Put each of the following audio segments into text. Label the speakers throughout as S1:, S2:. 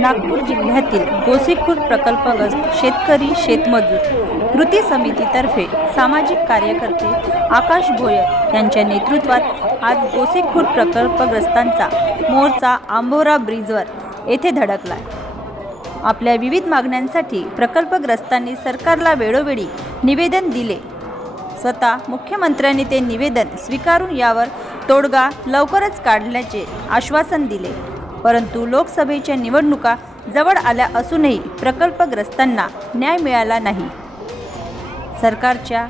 S1: नागपूर जिल्ह्यातील गोसेखुर्द प्रकल्पग्रस्त शेतकरी शेतमजूर कृती समितीतर्फे सामाजिक कार्यकर्ते आकाश भोयर यांच्या नेतृत्वात आज गोसेखुर्द प्रकल्पग्रस्तांचा मोर्चा आंबोरा ब्रिजवर येथे धडकला आपल्या विविध मागण्यांसाठी प्रकल्पग्रस्तांनी सरकारला वेळोवेळी निवेदन दिले. स्वतः मुख्यमंत्र्यांनी ते निवेदन स्वीकारून यावर तोडगा लवकरच काढण्याचे आश्वासन दिले. परंतु लोकसभेच्या निवडणुका जवळ आल्या असूनही प्रकल्पग्रस्तांना न्याय मिळाला नाही. सरकारच्या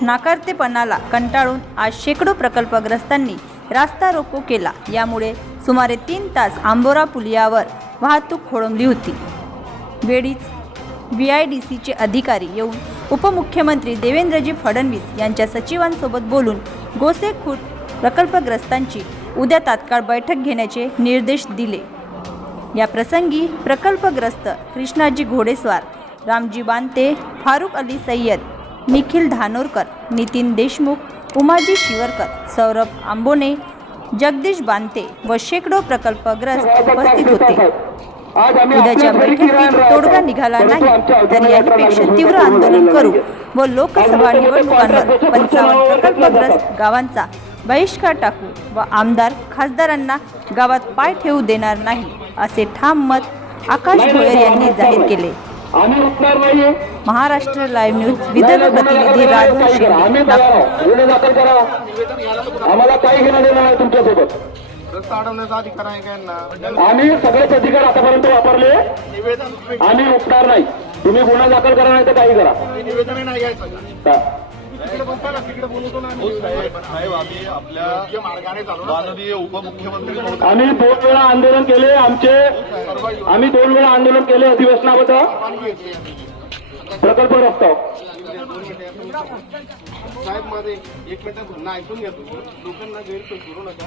S1: नाकारतेपणाला कंटाळून आज शेकडो प्रकल्पग्रस्तांनी रास्ता रोको केला. यामुळे सुमारे तीन तास आंबोरा पुलियावर वाहतूक खोळंबली होती. वेळीच व्ही आय डी सीचे अधिकारी येऊन उपमुख्यमंत्री देवेंद्रजी फडणवीस यांच्या सचिवांसोबत बोलून गोसेखुर्द प्रकल्पग्रस्तांची उद्या तात्काळ बैठक घेण्याचे निर्देश दिले. या प्रसंगी प्रकल्पग्रस्त कृष्णाजी घोडेस्वार रामजी बांते फारुक अली सय्यद निखिल धानोरकर नितीन देशमुख उमाजी शिवरकर सौरभ आंबोने जगदीश बांते व शेकडो प्रकल्पग्रस्त उपस्थित होते. उद्याच्या बैठकीत तोडगा निघाला नाही तर याहीपेक्षा तीव्र आंदोलन करू व लोकसभा निवडणुकांवर पंचावन्न प्रकल्पग्रस्त गावांचा बहिष्कार टाकू व आमदार खासदारांना गावात पाय ठेवू देणार नाही असे ठाम मत आकाश भोयर यांनी जाहीर केले.
S2: आम्ही उठणार नाहीये.
S1: महाराष्ट्र लाईव्ह न्यूज विदर्भ प्रतिनिधी राजू
S2: आम्ही सगळेच अधिकार आतापर्यंत वापरले. आम्ही उठणार नाही. तुम्ही गुन्हा दाखल करा नाही तर काही करा.
S3: निवेदन नाही घ्यायचं.
S2: हा.
S3: तिकडे बोलता का? तिकडे बोलतो ना.
S4: हो साहेब साहेब आम्ही आपल्या
S3: योग्य मार्गाने चालू ना
S4: माननीय उपमुख्यमंत्री महोदय
S2: आम्ही दोन वेळा आंदोलन केले आमचे आम्ही दोन वेळा आंदोलन केले अधिवेशनाबद्दल. प्रकल्प रस्ता
S3: साहेबमध्ये एक मिनिट म्हणणं ऐकून घ्या तुम्ही. लोकांना गैरसोय करू नका.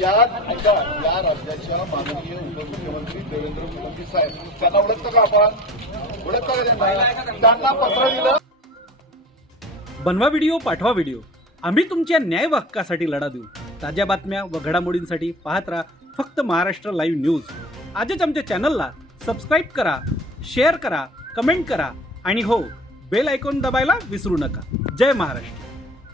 S3: या ऐका, या राज्याच्या माननीय उपमुख्यमंत्री देवेंद्र फडणवीस साहेब त्यांना ओळखतं का आपण? ओळखतं का त्यांना? त्यांना पत्र दिलं.
S5: बनवा व्हिडिओ पाठवा व्हिडिओ. आम्ही तुमच्या न्याय हक्कासाठी लढा देऊ. ताज्या बातम्या व घडामोडींसाठी पाहत राहा फक्त महाराष्ट्र लाईव्ह न्यूज. आजच आमच्या चॅनलला सबस्क्राईब करा शेअर करा कमेंट करा आणि हो बेल आयकॉन दबायला विसरू नका. जय महाराष्ट्र.